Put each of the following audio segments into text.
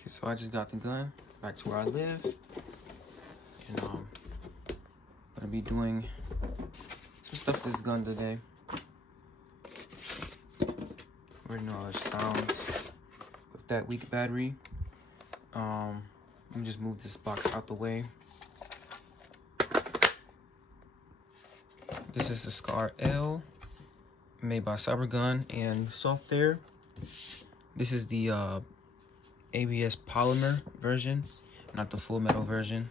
Okay, so I just got the gun back to where I live, and I'm gonna be doing some stuff with this gun today. Already know how it sounds with that weak battery. Let me just move this box out the way. This is the Scar L, made by Cybergun and Soft Air. This is the ABS polymer version, not the full metal version.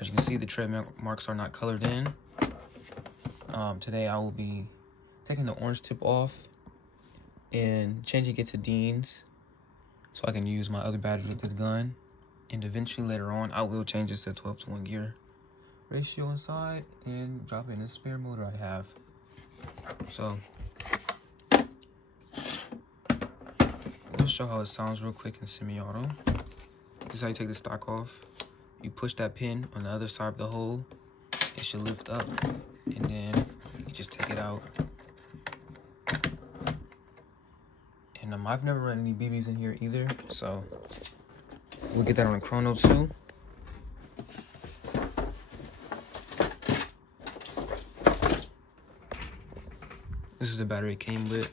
As you can see, the tread marks are not colored in. Today I will be taking the orange tip off and changing it to Dean's so I can use my other batteries with this gun. And eventually later on, I will change this to 12-to-1 gear ratio inside and drop it in a spare motor I have. So we'll show how it sounds real quick in semi-auto. This is how you take the stock off. You push that pin on the other side of the hole. It should lift up, and then you just take it out. And I've never run any BBs in here either, so we'll get that on a chrono too. This is the battery it came with.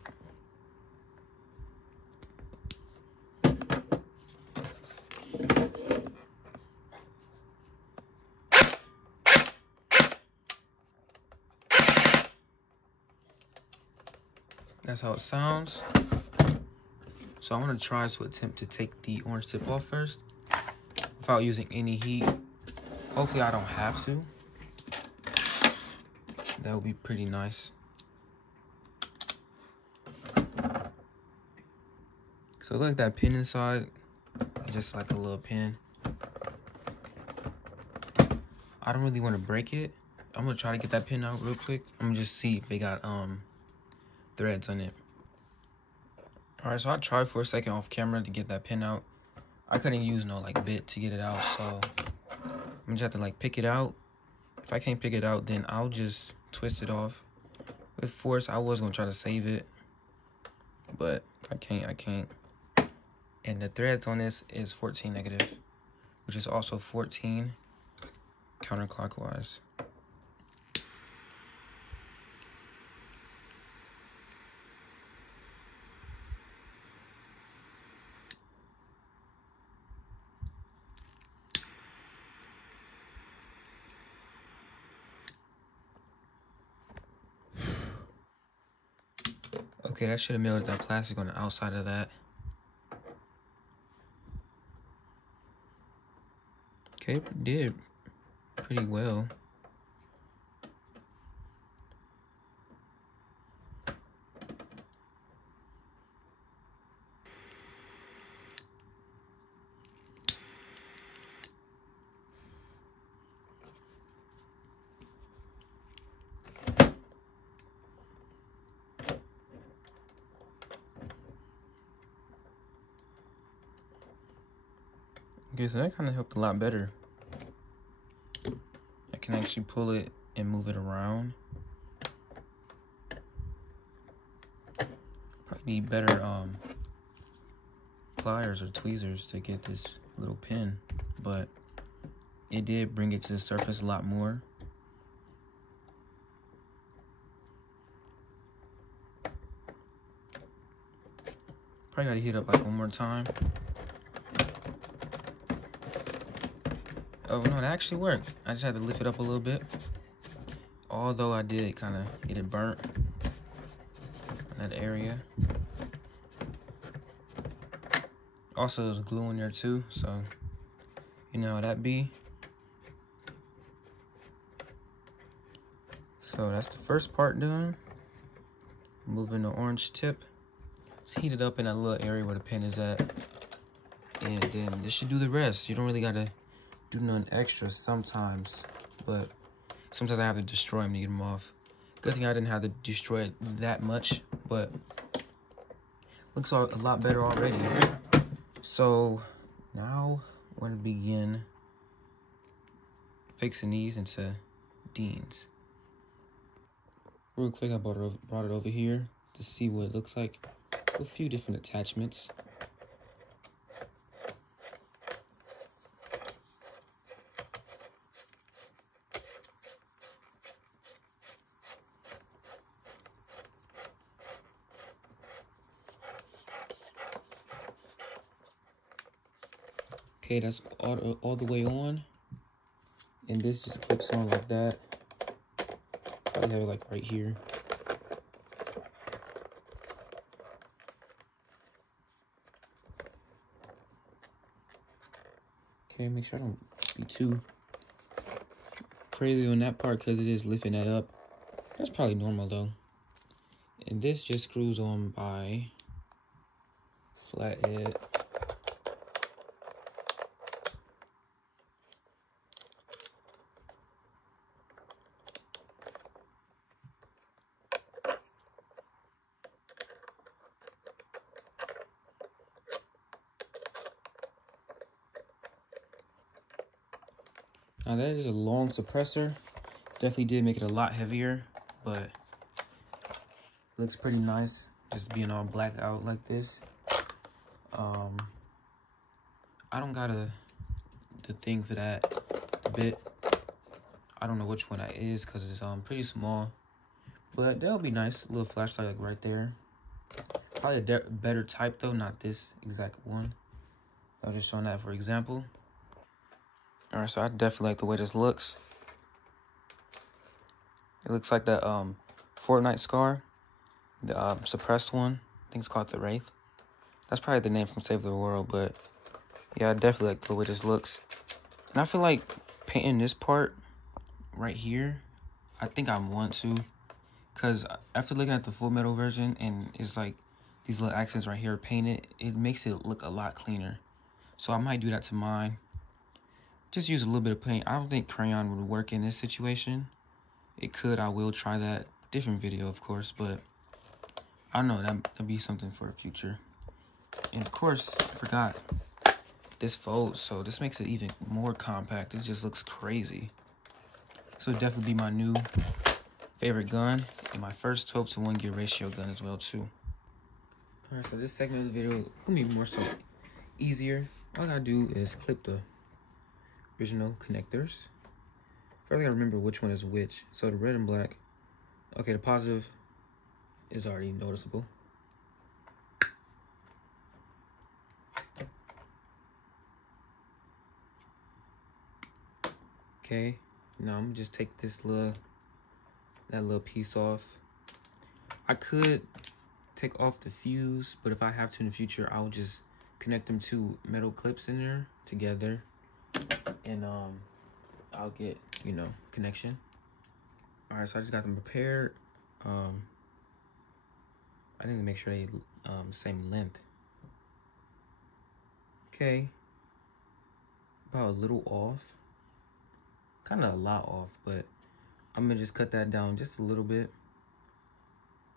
That's how it sounds. So I'm gonna try to attempt to take the orange tip off first without using any heat. Hopefully I don't have to. That would be pretty nice. So look at that pin inside, just like a little pin. I don't really want to break it. I'm gonna try to get that pin out real quick. I'm gonna just see if they got threads on it. All right, so I tried for a second off camera to get that pin out. I couldn't use no like bit to get it out, so I'm just have to like pick it out. If I can't pick it out, then I'll just twist it off with force. I was gonna try to save it, but if I can't, I can't. And the threads on this is 14 negative, which is also 14 counterclockwise. Okay, that should have melted that plastic on the outside of that. Okay, it did pretty well. Okay, so that kind of helped a lot better. I can actually pull it and move it around. Probably need better pliers or tweezers to get this little pin, but it did bring it to the surface a lot more. Probably gotta heat up like one more time. Oh no, it actually worked. I just had to lift it up a little bit. Although I did kind of get it burnt in that area. Also, there's glue in there too, so you know how that be. So that's the first part done. Moving the orange tip. It's heated up in that little area where the pin is at. And then this should do the rest. You don't really gotta do nothing extra sometimes, but sometimes I have to destroy them to get them off. Good thing I didn't have to destroy it that much, but looks a lot better already. So now we're gonna begin fixing these into Dean's. Real quick, I brought it over here to see what it looks like. A few different attachments. Okay, that's all the way on. And this just clips on like that. Probably have it like right here. Okay, make sure I don't be too crazy on that part because it is lifting that up. That's probably normal though. And this just screws on by flathead. Now that is a long suppressor. Definitely did make it a lot heavier, but looks pretty nice just being all black out like this. I don't got the thing for that bit. I don't know which one that is because it's pretty small, but that'll be nice. A little flashlight like right there. Probably a better type though, not this exact one. I was just showing that for example. All right, so I definitely like the way this looks. It looks like that Fortnite scar, the suppressed one. I think it's called the Wraith. That's probably the name from Save the World, but yeah, I definitely like the way this looks. And I feel like painting this part right here, I think I want to, because after looking at the Full Metal version and it's like these little accents right here painted, it makes it look a lot cleaner. So I might do that to mine. Just use a little bit of paint. I don't think crayon would work in this situation. It could. I will try that. Different video, of course, but I don't know. That'd be something for the future. And of course, I forgot. This folds, so this makes it even more compact. It just looks crazy. So it'd definitely be my new favorite gun and my first 12-to-1 gear ratio gun as well too. All right, so this segment of the video is gonna be more so easier. All I gotta do is clip the original connectors. First, I gotta remember which one is which. So the red and black. Okay, the positive is already noticeable. Okay, now I'm gonna just take that little piece off. I could take off the fuse, but if I have to in the future, I'll just connect them to metal clips in there together, and I'll get, you know, connection. All right, so I just got them prepared. I need to make sure they same length. Okay, about a little off, kind of a lot off, but I'm gonna just cut that down just a little bit.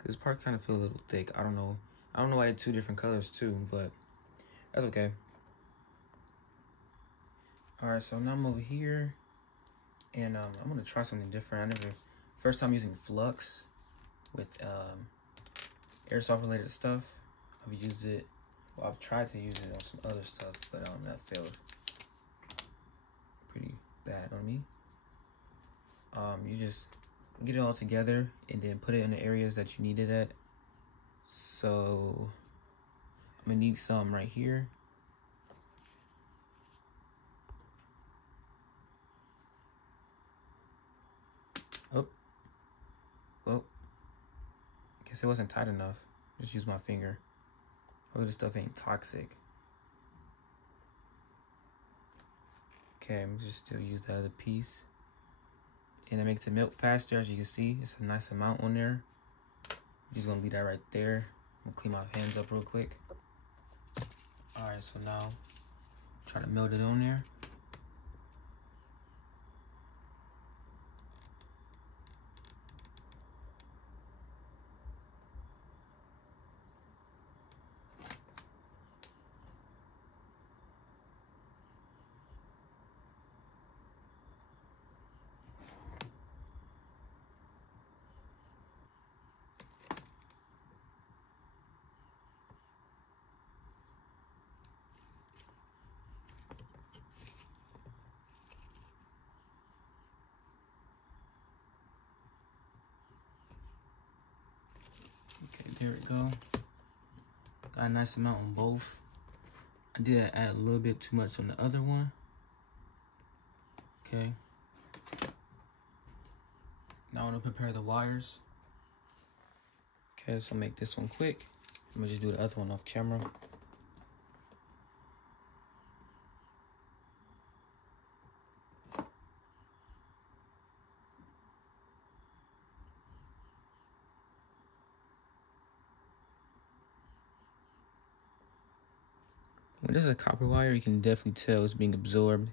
This part kind of feel a little thick. I don't know why they're two different colors too, but that's okay. All right, so now I'm over here, and I'm gonna try something different. First time using flux with airsoft related stuff. I've used it. Well, I've tried to use it on some other stuff, but that failed pretty bad on me. You just get it all together and then put it in the areas that you need it at. So I'm gonna need some right here. Oh, well, guess it wasn't tight enough. Just use my finger. Hope this stuff ain't toxic. Okay, I'm just still use the other piece. And it makes it melt faster, as you can see. It's a nice amount on there. I'm just gonna leave that right there. I'm gonna clean my hands up real quick. All right, so now try to melt it on there. Okay, there we go. Got a nice amount on both. I did add a little bit too much on the other one. Okay. Now I'm gonna prepare the wires. Okay, so make this one quick. I'm gonna just do the other one off camera. When this is a copper wire, you can definitely tell it's being absorbed.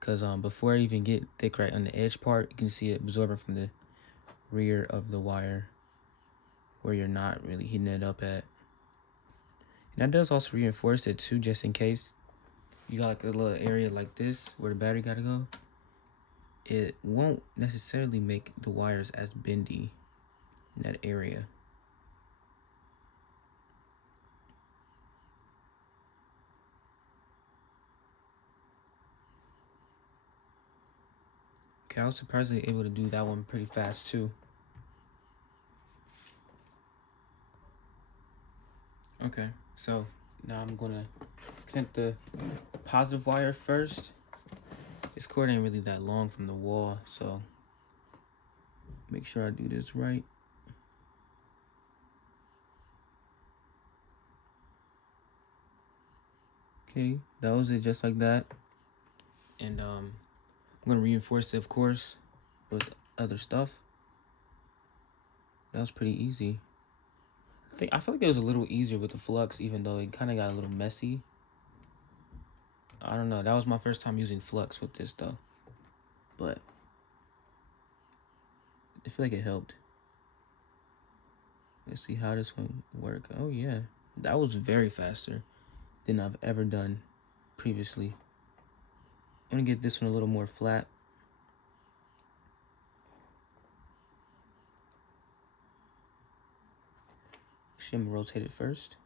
Cause before I even get thick right on the edge part, you can see it absorbing from the rear of the wire where you're not really heating it up at. And that does also reinforce it too, just in case you got like a little area like this where the battery gotta go. It won't necessarily make the wires as bendy in that area. Okay, I was surprisingly able to do that one pretty fast too. Okay, so now I'm gonna connect the positive wire first. This cord ain't really that long from the wall, so make sure I do this right. Okay, that was it, just like that. And I'm gonna reinforce it, of course, with other stuff. That was pretty easy. I feel like it was a little easier with the flux, even though it kind of got a little messy. I don't know. That was my first time using flux with this, though. But I feel like it helped. Let's see how this one work. Oh, yeah. That was very faster than I've ever done previously. I'm going to get this one a little more flat. Actually, I'm going to rotate it first.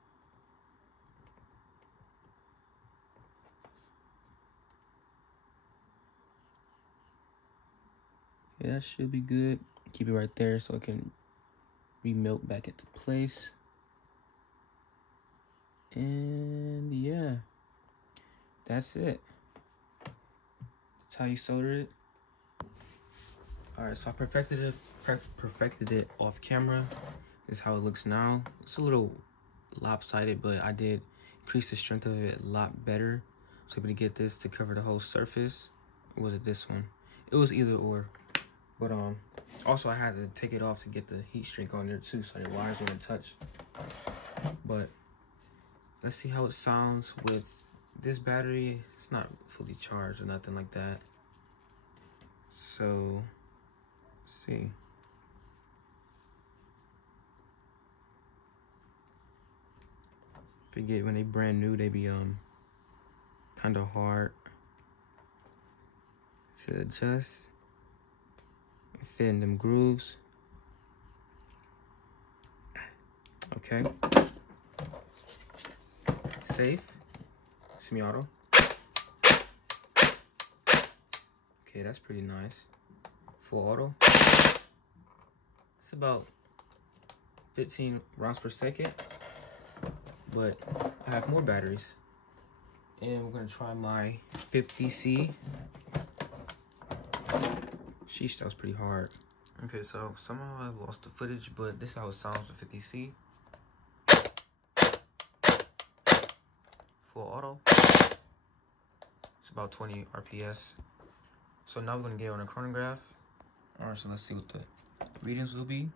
Yeah, that should be good. Keep it right there so it can remelt back into place. And yeah, that's it. That's how you solder it. All right, so I perfected it off camera. This is how it looks now. It's a little lopsided, but I did increase the strength of it a lot better. So able to get this to cover the whole surface. Or was it this one? It was either or. But also I had to take it off to get the heat shrink on there too, so the wires wouldn't touch. But let's see how it sounds with this battery. It's not fully charged or nothing like that. So let's see. Forget when they brand new, they be kind of hard to adjust. Fit in them grooves. Okay. Safe. Semi-auto. Okay, that's pretty nice. Full auto. It's about 15 rounds per second. But I have more batteries. And we're gonna try my 50C. Sheesh, that was pretty hard. Okay, so somehow I lost the footage, but this is how it sounds with 50C. Full auto. It's about 20 RPS. So now we're gonna get on a chronograph. All right, so let's see what the readings will be.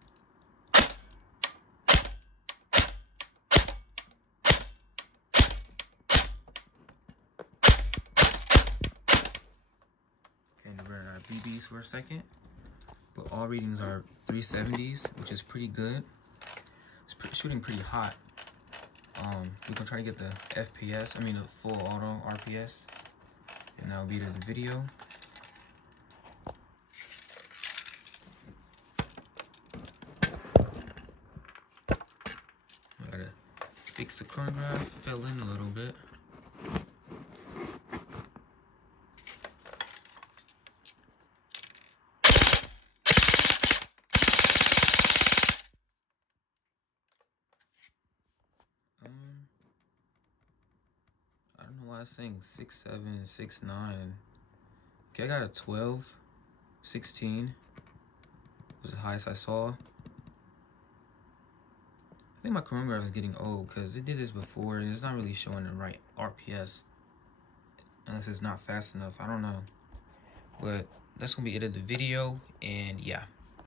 BBs for a second, but all readings are 370s, which is pretty good. It's shooting pretty hot. We're gonna try to get the FPS, the full auto RPS, and that'll be the video. I gotta fix the chronograph, fell in a little bit. why it's saying 6.7, 6.9. Okay, I got a 12, 16 was the highest I saw. I think my chronograph is getting old because it did this before and it's not really showing the right RPS. Unless it's not fast enough, I don't know. But that's gonna be it of the video, and yeah.